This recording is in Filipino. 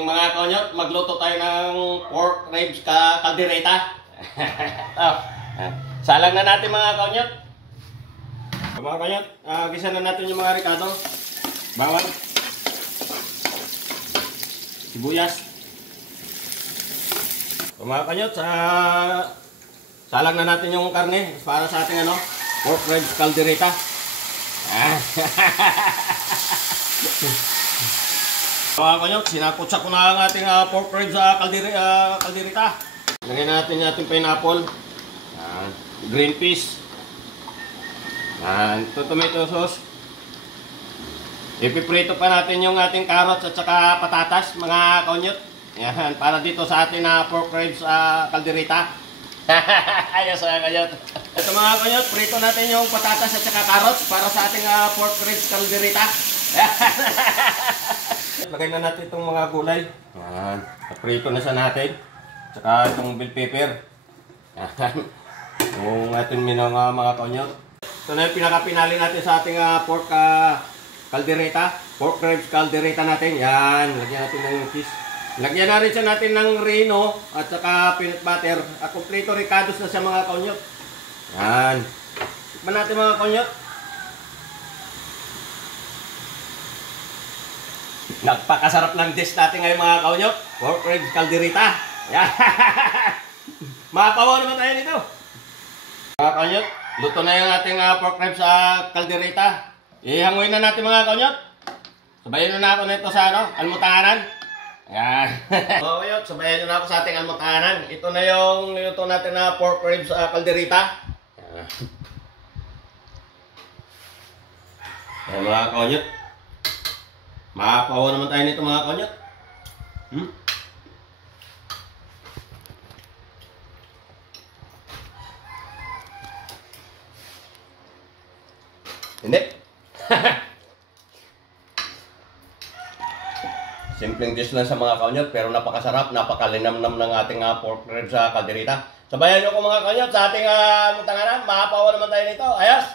Mga konyot, magluto tayo ng pork ribs kaldereta. Salang na natin mga konyot. Mga konyot, gisa na natin yung mga ricado. Bawang, sibuyas. Mga konyot, salang na natin yung karne para sa ating pork ribs kaldereta. Mga kanyot, sinaputsa ko na ang ating pork ribs kaldereta. Lagyan natin yung ating pineapple, green peas, tomato sauce. Ipiprito pa natin yung ating carrots at saka patatas, mga kanyot. Yan, para dito sa ating pork ribs kaldereta. Ayos mga kanyot. Ito mga kanyot, prito natin yung patatas at saka carrots para sa ating pork ribs kaldereta. Lagay na natin itong mga gulay. Yan. Prito na siya natin. Tsaka itong bell pepper. Yan. Yung ating minang mga konyot. Ito na yung pinakapinali natin sa ating pork kaldereta. Pork ribs kaldereta natin. Yan. Lagyan natin ng cheese. Lagyan na rin siya natin ng reno at saka peanut butter. Kompleto ricados na siya mga konyot. Yan. Tikman natin mga konyot. Nagpakasarap ng dish natin ngayon mga konyot. Pork ribs kaldereta. Mapawa naman tayo nito. Mga konyot, luto na yung ating pork ribs kaldereta. Ihanguin na natin mga konyot. Sabayin na ako nito sa almutanan. Yan. Mga konyot, sabayin na ako sa ating almutanan. Ito na yung luto natin na pork ribs kaldereta. Yan mga konyot. Mapawa naman tayo nito mga konyot. Hindi. Simpleng dish lang sa mga kanyot pero napakasarap, napakalinamnam ng ating pork ribs kaldereta. Sabayan nyo ko mga kanyot sa ating mutanganan. Mapawa naman tayo nito. Ayos!